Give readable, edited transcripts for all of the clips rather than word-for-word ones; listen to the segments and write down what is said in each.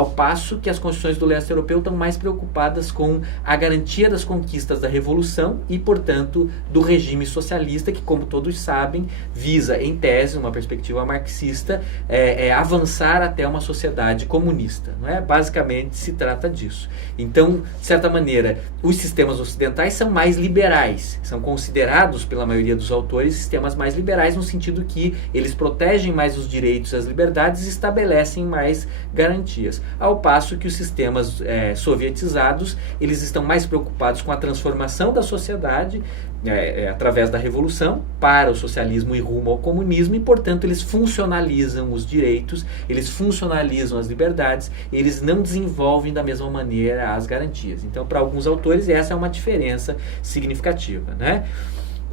ao passo que as constituições do leste europeu estão mais preocupadas com a garantia das conquistas da revolução e, portanto, do regime socialista, que, como todos sabem, visa, em tese, uma perspectiva marxista, avançar até uma sociedade comunista. Não é? Basicamente, se trata disso. Então, de certa maneira, os sistemas ocidentais são mais liberais, são considerados, pela maioria dos autores, sistemas mais liberais, no sentido que eles protegem mais os direitos e as liberdades e estabelecem mais garantias. Ao passo que os sistemas sovietizados, eles estão mais preocupados com a transformação da sociedade através da revolução para o socialismo e rumo ao comunismo, e, portanto, eles funcionalizam os direitos, eles funcionalizam as liberdades, eles não desenvolvem da mesma maneira as garantias. Então, para alguns autores, essa é uma diferença significativa, né?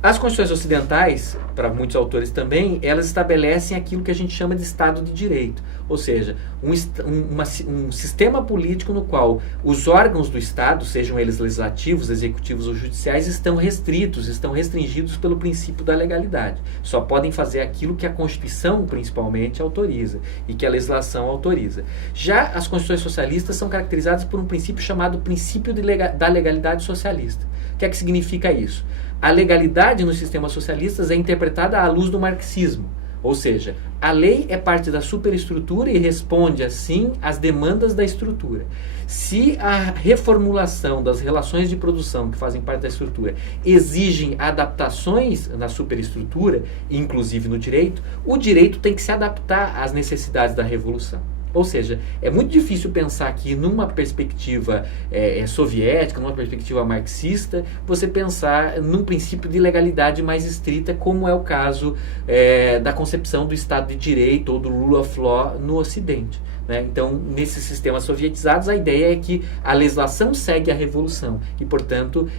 As constituições ocidentais, para muitos autores também, elas estabelecem aquilo que a gente chama de Estado de Direito, ou seja, um sistema político no qual os órgãos do Estado, sejam eles legislativos, executivos ou judiciais, estão restringidos pelo princípio da legalidade. Só podem fazer aquilo que a Constituição, principalmente, autoriza e que a legislação autoriza. Já as constituições socialistas são caracterizadas por um princípio chamado princípio da legalidade socialista. O que é que significa isso? A legalidade nos sistemas socialistas é interpretada à luz do marxismo, ou seja, a lei é parte da superestrutura e responde, assim, às demandas da estrutura. Se a reformulação das relações de produção que fazem parte da estrutura exigem adaptações na superestrutura, inclusive no direito, o direito tem que se adaptar às necessidades da revolução. Ou seja, é muito difícil pensar que numa perspectiva soviética, numa perspectiva marxista, você pensar num princípio de legalidade mais estrita, como é o caso da concepção do Estado de Direito ou do rule of law no Ocidente. Né? Então, nesses sistemas sovietizados, a ideia é que a legislação segue a revolução e, portanto,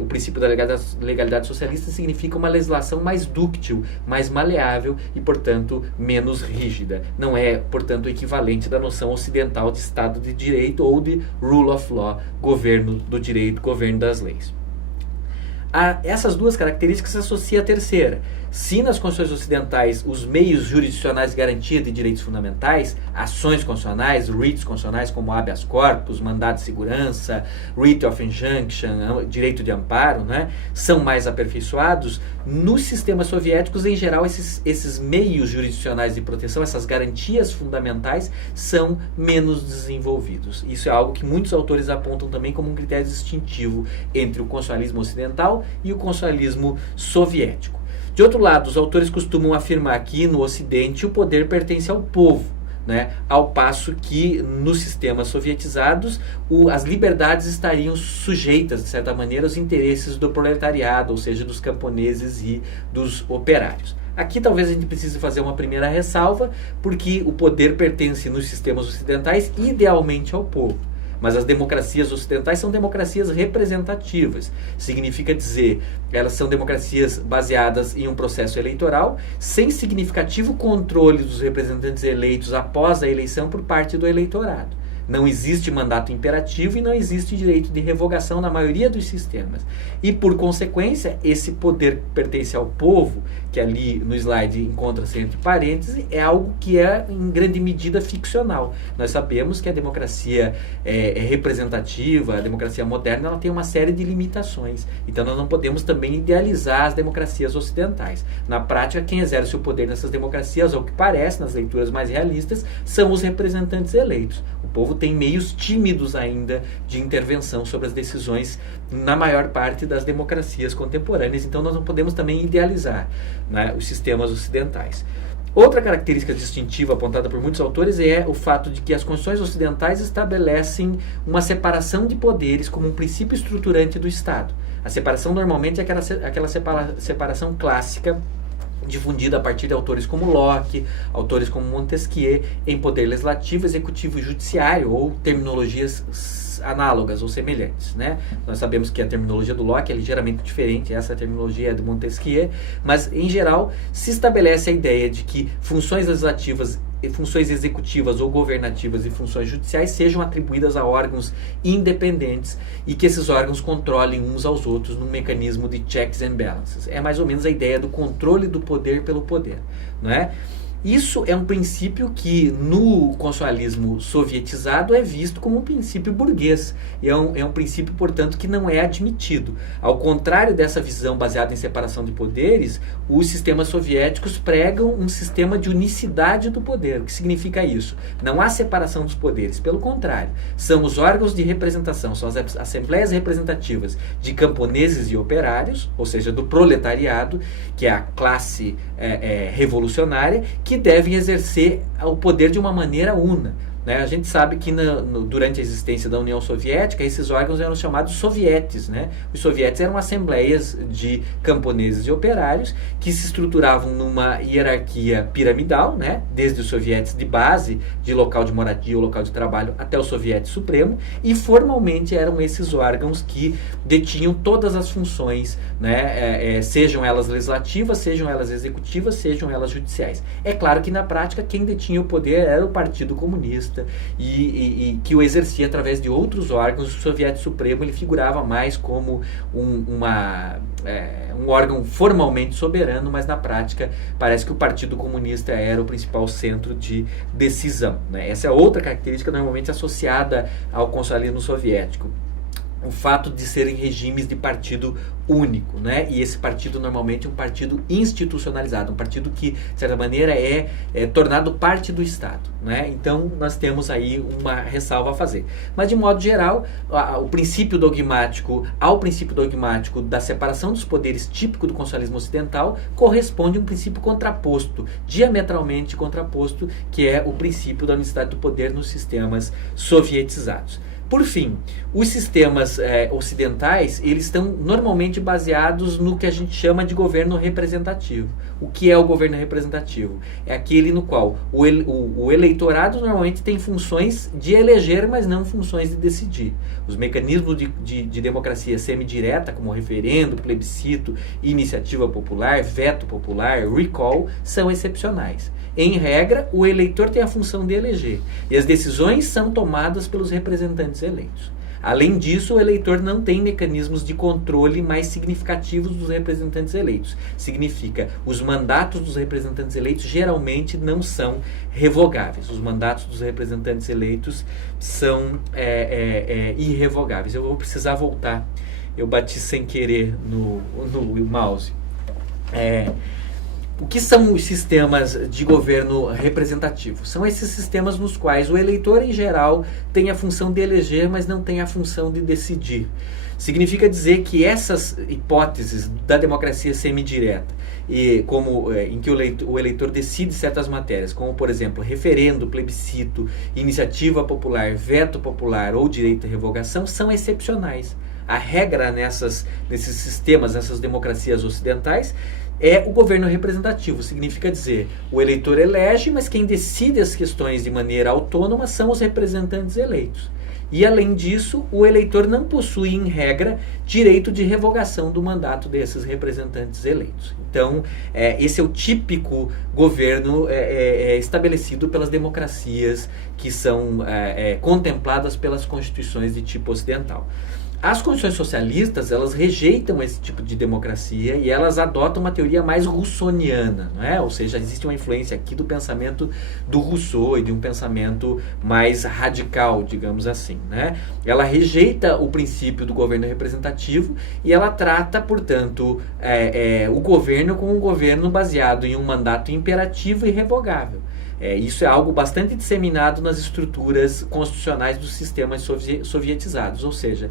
o princípio da legalidade socialista significa uma legislação mais dúctil, mais maleável e, portanto, menos rígida. Não é, portanto, o equivalente da noção ocidental de Estado de Direito ou de rule of law, governo do direito, governo das leis. A essas duas características se associa a terceira. Se nas constituições ocidentais os meios jurisdicionais de garantia de direitos fundamentais, ações constitucionais, writs constitucionais como habeas corpus, mandado de segurança, writ of injunction, direito de amparo, né, são mais aperfeiçoados, nos sistemas soviéticos, em geral, esses meios jurisdicionais de proteção, essas garantias fundamentais, são menos desenvolvidos. Isso é algo que muitos autores apontam também como um critério distintivo entre o constitucionalismo ocidental e o constitucionalismo soviético. De outro lado, os autores costumam afirmar que no Ocidente o poder pertence ao povo, né? Ao passo que nos sistemas sovietizados as liberdades estariam sujeitas, de certa maneira, aos interesses do proletariado, ou seja, dos camponeses e dos operários. Aqui talvez a gente precise fazer uma primeira ressalva, porque o poder pertence nos sistemas ocidentais idealmente ao povo. Mas as democracias ocidentais são democracias representativas. Significa dizer, elas são democracias baseadas em um processo eleitoral, sem significativo controle dos representantes eleitos após a eleição por parte do eleitorado. Não existe mandato imperativo e não existe direito de revogação na maioria dos sistemas. E, por consequência, esse poder pertence ao povo, que ali no slide encontra-se entre parênteses, é algo que é, em grande medida, ficcional. Nós sabemos que a democracia representativa, a democracia moderna, ela tem uma série de limitações. Então, nós não podemos também idealizar as democracias ocidentais. Na prática, quem exerce o poder nessas democracias, ao que parece, nas leituras mais realistas, são os representantes eleitos. O povo tem meios tímidos ainda de intervenção sobre as decisões na maior parte das democracias contemporâneas, então nós não podemos também idealizar, né, os sistemas ocidentais. Outra característica distintiva apontada por muitos autores é o fato de que as constituições ocidentais estabelecem uma separação de poderes como um princípio estruturante do Estado. A separação normalmente é aquela separação clássica difundida a partir de autores como Locke, autores como Montesquieu, em poder legislativo, executivo e judiciário, ou terminologias análogas ou semelhantes, né? Nós sabemos que a terminologia do Locke é ligeiramente diferente, essa terminologia é do Montesquieu, mas, em geral, se estabelece a ideia de que funções legislativas, funções executivas ou governativas e funções judiciais sejam atribuídas a órgãos independentes e que esses órgãos controlem uns aos outros num mecanismo de checks and balances. É mais ou menos a ideia do controle do poder pelo poder, não é? Isso é um princípio que no constitucionalismo sovietizado é visto como um princípio burguês. E é um princípio, portanto, que não é admitido. Ao contrário dessa visão baseada em separação de poderes, os sistemas soviéticos pregam um sistema de unicidade do poder. O que significa isso? Não há separação dos poderes. Pelo contrário, são os órgãos de representação, são as assembleias representativas de camponeses e operários, ou seja, do proletariado, que é a classe revolucionária, que devem exercer o poder de uma maneira una. A gente sabe que durante a existência da União Soviética, esses órgãos eram chamados sovietes. Os sovietes eram assembleias de camponeses e operários que se estruturavam numa hierarquia piramidal, desde os sovietes de base, de local de moradia ou local de trabalho, até o soviete supremo, e formalmente eram esses órgãos que detinham todas as funções, sejam elas legislativas, sejam elas executivas, sejam elas judiciais. É claro que na prática quem detinha o poder era o Partido Comunista, e que o exercia através de outros órgãos. O Soviete Supremo ele figurava mais como um órgão formalmente soberano, mas na prática parece que o Partido Comunista era o principal centro de decisão. Essa é outra característica normalmente associada ao constitucionalismo soviético. O fato de serem regimes de partido único, e esse partido normalmente é um partido institucionalizado, um partido que, de certa maneira, é tornado parte do Estado. Então, nós temos aí uma ressalva a fazer. Mas, de modo geral, ao princípio dogmático da separação dos poderes típico do constitucionalismo ocidental, corresponde um princípio contraposto, diametralmente contraposto, que é o princípio da unicidade do poder nos sistemas sovietizados. Por fim, os sistemas ocidentais, eles estão normalmente baseados no que a gente chama de governo representativo. O que é o governo representativo? É aquele no qual o eleitorado normalmente tem funções de eleger, mas não funções de decidir. Os mecanismos de democracia semidireta, como referendo, plebiscito, iniciativa popular, veto popular, recall, são excepcionais. Em regra, o eleitor tem a função de eleger, e as decisões são tomadas pelos representantes eleitos. Além disso, o eleitor não tem mecanismos de controle mais significativos dos representantes eleitos. Significa, os mandatos dos representantes eleitos geralmente não são revogáveis. Os mandatos dos representantes eleitos são irrevogáveis. Eu vou precisar voltar. Eu bati sem querer no mouse. O que são os sistemas de governo representativo? São esses sistemas nos quais o eleitor, em geral, tem a função de eleger, mas não tem a função de decidir. Significa dizer que essas hipóteses da democracia semidireta, em que o eleitor decide certas matérias, como, por exemplo, referendo, plebiscito, iniciativa popular, veto popular ou direito à revogação, são excepcionais. A regra nesses sistemas, nessas democracias ocidentais, é o governo representativo. Significa dizer, o eleitor elege, mas quem decide as questões de maneira autônoma são os representantes eleitos. E, além disso, o eleitor não possui, em regra, direito de revogação do mandato desses representantes eleitos. Então, esse é o típico governo estabelecido pelas democracias que são contempladas pelas constituições de tipo ocidental. As constituições socialistas, elas rejeitam esse tipo de democracia e elas adotam uma teoria mais russoniana, Ou seja, existe uma influência aqui do pensamento do Rousseau e de um pensamento mais radical, digamos assim, Ela rejeita o princípio do governo representativo e ela trata, portanto, o governo como um governo baseado em um mandato imperativo e irrevogável. Isso é algo bastante disseminado nas estruturas constitucionais dos sistemas sovietizados, ou seja,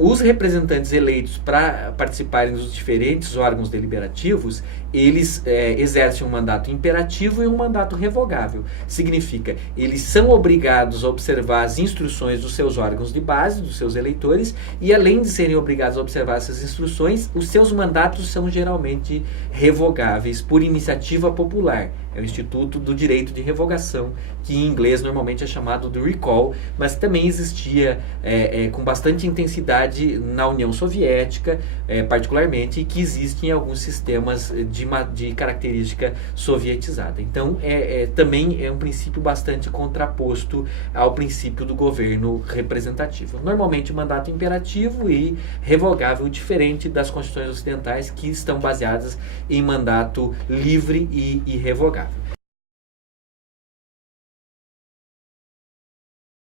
os representantes eleitos para participarem dos diferentes órgãos deliberativos, eles exercem um mandato imperativo e um mandato revogável. Significa, eles são obrigados a observar as instruções dos seus órgãos de base, dos seus eleitores, e além de serem obrigados a observar essas instruções, os seus mandatos são geralmente revogáveis por iniciativa popular. É o Instituto do Direito de Revogação, que em inglês normalmente é chamado de recall, mas também existia com bastante intensidade na União Soviética, particularmente, e que existe em alguns sistemas de característica sovietizada. Então, também é um princípio bastante contraposto ao princípio do governo representativo. Normalmente, o mandato imperativo e revogável, diferente das constituições ocidentais, que estão baseadas em mandato livre e irrevogável.